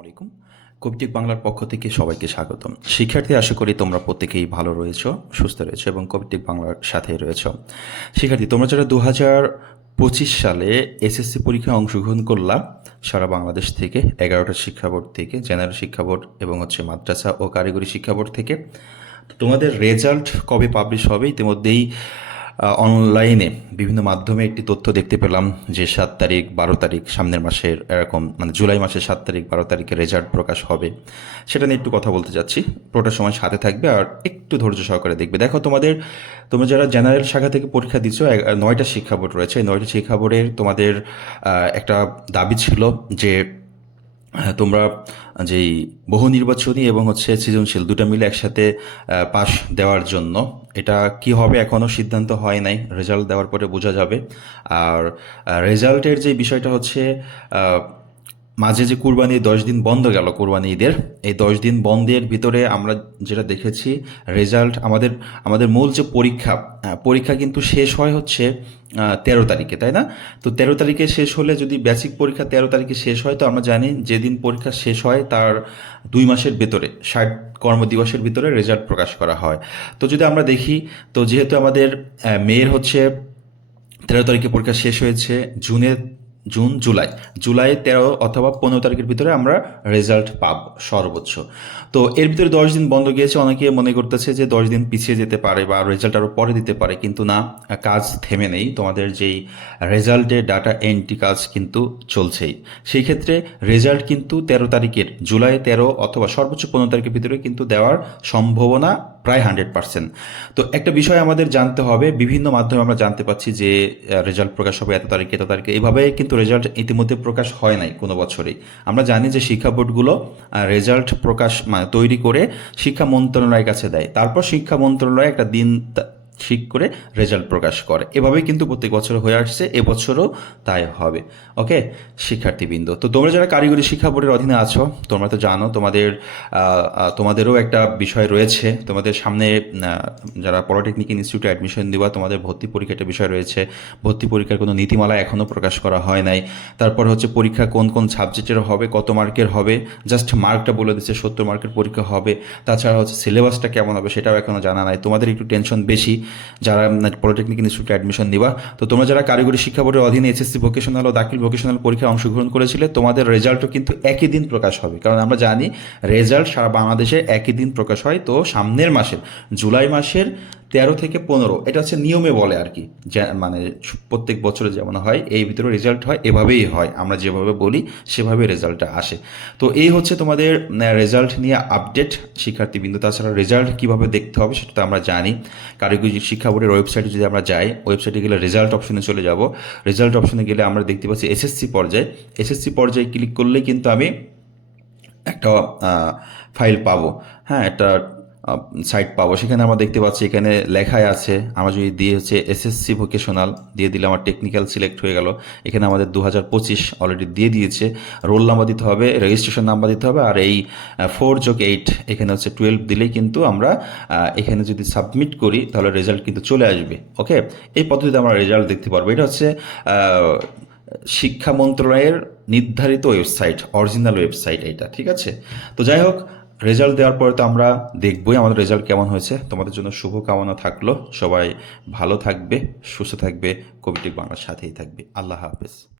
আলাইকুম। কবিটিক বাংলার পক্ষ থেকে সবাইকে স্বাগতম। শিক্ষার্থী, আশা করি তোমরা প্রত্যেকেই ভালো রয়েছো, সুস্থ রয়েছো এবং কবিটিক বাংলার সাথে রয়েছো। শিক্ষার্থী, তোমরা যারা দু হাজার পঁচিশ সালে এসএসসি পরীক্ষায় অংশগ্রহণ করলাম সারা বাংলাদেশ থেকে এগারোটা শিক্ষা বোর্ড থেকে, জেনারেল শিক্ষা বোর্ড এবং হচ্ছে মাদ্রাসা ও কারিগরি শিক্ষা বোর্ড থেকে তোমাদের রেজাল্ট কবে পাবলিশ হবে? ইতিমধ্যেই অনলাইনে বিভিন্ন মাধ্যমে একটি তথ্য দেখতে পেলাম যে সাত তারিখ, বারো তারিখ সামনের মাসের এরকম মানে জুলাই মাসের সাত তারিখ, বারো তারিখে রেজাল্ট প্রকাশ হবে। সেটা নিয়ে একটু কথা বলতে যাচ্ছি পুরোটা সময় সাথে থাকবে আর একটু ধৈর্য সহকারে দেখবে। দেখো তোমাদের, তোমরা যারা জেনারেল শাখা থেকে পরীক্ষা দিচ্ছ নয়টা শিক্ষা বোর্ড রয়েছে নয়টা শিক্ষা বোর্ডের তোমাদের একটা দাবি ছিল যে তোমরা যেই বহু নির্বাচনী এবং হচ্ছে সৃজনশীল দুটা মিলে একসাথে পাশ দেওয়ার জন্য, এটা কি হবে এখনও সিদ্ধান্ত হয় নাই। রেজাল্ট দেওয়ার পরে বোঝা যাবে। আর রেজাল্টের যে বিষয়টা হচ্ছে মাঝে যে কুরবানি দশ দিন বন্ধ গেল, কুরবানি ঈদের, এই দশ দিন বন্ধের ভিতরে আমরা যেটা দেখেছি রেজাল্ট আমাদের আমাদের মূল যে পরীক্ষা পরীক্ষা কিন্তু শেষ হয় হচ্ছে তেরো তারিখে, তাই না? তো তেরো তারিখে শেষ হলে যদি বেসিক পরীক্ষা তেরো তারিখে শেষ হয়, তো আমরা জানি যেদিন পরীক্ষা শেষ হয় তার দুই মাসের ভেতরে, ষাট কর্মদিবসের ভিতরে রেজাল্ট প্রকাশ করা হয়। তো যদি আমরা দেখি, তো যেহেতু আমাদের মেয়ের হচ্ছে তেরো তারিখে পরীক্ষা শেষ হয়েছে জুনে জুন, জুলাই। জুলাই তেরো অথবা পনেরো তারিখের ভিতরে আমরা রেজাল্ট পাব সর্বোচ্চ। তো এর ভিতরে দশ দিন বন্ধ গিয়েছে। অনেকে মনে করতেছে যে দশ দিন পিছিয়ে যেতে পারে বা রেজাল্ট আরও পরে দিতে পারে, কিন্তু না, কাজ থেমে নেই। তোমাদের যেই রেজাল্টের ডাটা এন্ট্রি কাজ কিন্তু চলছেই। সেই ক্ষেত্রে রেজাল্ট কিন্তু তেরো তারিখের, জুলাই তেরো অথবা সর্বোচ্চ পনেরো তারিখের ভিতরে কিন্তু দেওয়ার সম্ভাবনা প্রায় হান্ড্রেড পার্সেন্ট। তো একটা বিষয় আমাদের জানতে হবে, বিভিন্ন মাধ্যমে আমরা জানতে পাচ্ছি যে রেজাল্ট প্রকাশ হবে এত তারিখে এত তারিখে। এভাবে কিন্তু রেজাল্ট ইতিমধ্যে প্রকাশ হয় নাই কোনো বছরেই। আমরা জানি যে শিক্ষা বোর্ডগুলো রেজাল্ট প্রকাশ মানে তৈরি করে শিক্ষা মন্ত্রণালয়ের কাছে দেয়। তারপর শিক্ষা মন্ত্রণালয় একটা দিন ঠিক করে রেজাল্ট প্রকাশ করে। এভাবেই কিন্তু প্রত্যেক বছর হয়ে আসছে, এবছরও তাই হবে। ওকে শিক্ষার্থীবৃন্দ, তো তোমরা যারা কারিগরি শিক্ষা বোর্ডের অধীনে আছো, তোমরা তো জানো তোমাদের তোমাদেরও একটা বিষয় রয়েছে। তোমাদের সামনে যারা পলিটেকনিক ইনস্টিটিউটে অ্যাডমিশন দেওয়া তোমাদের ভর্তি পরীক্ষা একটা বিষয় রয়েছে। ভর্তি পরীক্ষার কোনো নীতিমালা এখনও প্রকাশ করা হয় নাই। তারপর হচ্ছে পরীক্ষা কোন কোন সাবজেক্টের হবে, কত মার্কের হবে জাস্ট মার্কটা বলে দিচ্ছে, সত্তর মার্কের পরীক্ষা হবে। তাছাড়া হচ্ছে সিলেবাসটা কেমন হবে সেটাও এখনও জানা নাই। তোমাদের একটু টেনশন বেশি। যারা পলিটেকনিক ইনস্টিটিউটে অ্যাডমিশন নিবা। তো তোমরা যারা কারিগরি শিক্ষা বোর্ডের অধীনে এসএসসি ভোকেশনাল ও দাখিল ভোকেশনাল পরীক্ষায় অংশগ্রহণ করেছিলে, তোমাদের রেজাল্টও কিন্তু একই দিন প্রকাশ হবে। কারণ আমরা জানি রেজাল্ট সারা বাংলাদেশে একই দিন প্রকাশ হয়। তো সামনের মাসের, জুলাই মাসের তেরো থেকে পনেরো, এটা হচ্ছে নিয়মে বলে আর কি। মানে প্রত্যেক বছরে যেমন হয়, এই ভিতরে রেজাল্ট হয়, এভাবেই হয়। আমরা যেভাবে বলি, সেভাবে রেজাল্টটা আসে। তো এই হচ্ছে তোমাদের রেজাল্ট নিয়ে আপডেট শিক্ষার্থীবৃন্দ, তাছাড়া রেজাল্ট কীভাবে দেখতে হবে সেটা তো আমরা জানি। কারিগরি শিক্ষা বোর্ডের ওয়েবসাইটে যদি আমরা যাই ওয়েবসাইটে গেলে রেজাল্ট অপশনে চলে যাব। রেজাল্ট অপশনে গেলে আমরা দেখতে পাচ্ছি এসএসসি পর্যায়ে। এসএসসি পর্যায়ে ক্লিক করলেই কিন্তু আমি একটা ফাইল পাবো। হ্যাঁ একটা সাইট পাবো। সেখানে আমরা দেখতে পাচ্ছি এখানে লেখাই আছে, আমরা যদি দিয়ে হচ্ছে এসএসসি ভোকেশনাল দিয়ে দিলে আমার টেকনিক্যাল সিলেক্ট হয়ে গেল। এখানে আমাদের দু হাজার পঁচিশ অলরেডি দিয়ে দিয়েছে। রোল নাম্বার দিতে হবে রেজিস্ট্রেশন নাম্বার দিতে হবে, আর এই ফোর যোগ এইট এখানে হচ্ছে টুয়েলভ দিলেই কিন্তু আমরা এখানে যদি সাবমিট করি তাহলে রেজাল্ট কিন্তু চলে আসবে ওকে এই পদ্ধতিতে আমরা রেজাল্ট দেখতে পারব। এটা হচ্ছে শিক্ষা মন্ত্রণালয়ের নির্ধারিত ওয়েবসাইট অরিজিনাল ওয়েবসাইট এটা, ঠিক আছে? তো যাই হোক রেজাল্ট দেওয়ার পরে তো আমরা দেখবই আমাদের রেজাল্ট কেমন হয়েছে। তোমাদের জন্য শুভকামনা থাকল। সবাই ভালো থাকবে, সুস্থ থাকবে কবিটি বাংলার সাথেই থাকবে। আল্লাহ হাফেজ।